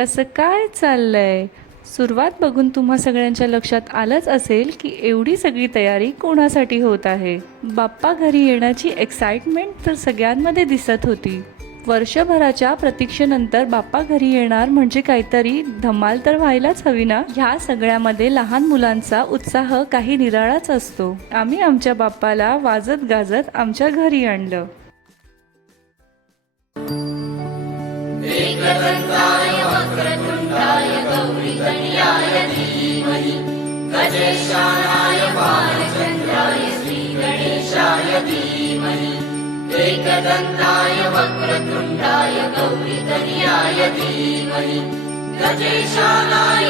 कसं काय चाललंय? सुरुवात बघून तुम्हा सगळ्यांच्या लक्षात आलंच असेल की एवढी सगळी तयारी कोणासाठी होत आहे? बाप्पा घरी येण्याची एक्साइटमेंट तर सगळ्यांमध्ये दिसत होती. वर्षभराच्या प्रतीक्षेनंतर बाप्पा घरी येणार म्हणजे काहीतरी धमाल तर व्हायलाच हवी ना? ह्या सगळ्यामध्ये लहान मुलांचा उत्साह काही निराळाच असतो. आम्ही आमच्या बाप्पाला वाजत गाजत आमच्या घरी आणलं. जैशालाय बालचन्द्राय श्रीगणेशाय धीमहि। एकदन्ताय वक्रतुण्डाय गौरिकर्याय धीमहि। गजेशानाय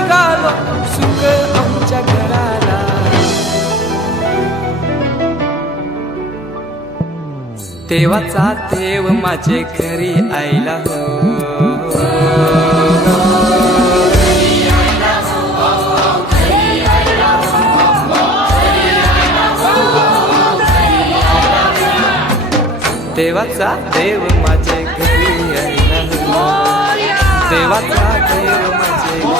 निघालो सुख आमच्या घराला. देवाचा देव माझे घरी आईला हो. देवाचा देव माझे घरी आईला हो. देवाचा देव माझे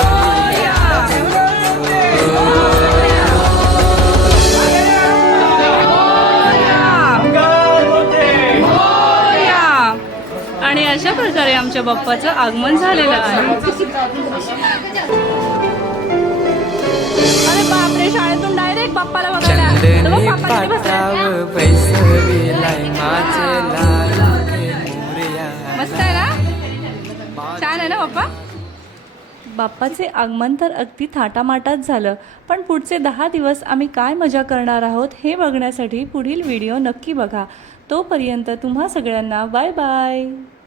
अशा प्रकारे आमच्या बाप्पाचं आगमन झालेलं आहे. अरे बापरे शाळेतून डायरेक्ट बाप्पाला मस्त आहे ना? छान आहे ना बाप्पा? बाप्पाचे आगमन तर अगदी थाटामाटात झालं पण पुढचे दहा दिवस आम्ही काय मजा करणार आहोत हे बघण्यासाठी पुढील व्हिडिओ नक्की बघा. तोपर्यंत तुम्हा सगळ्यांना बाय बाय.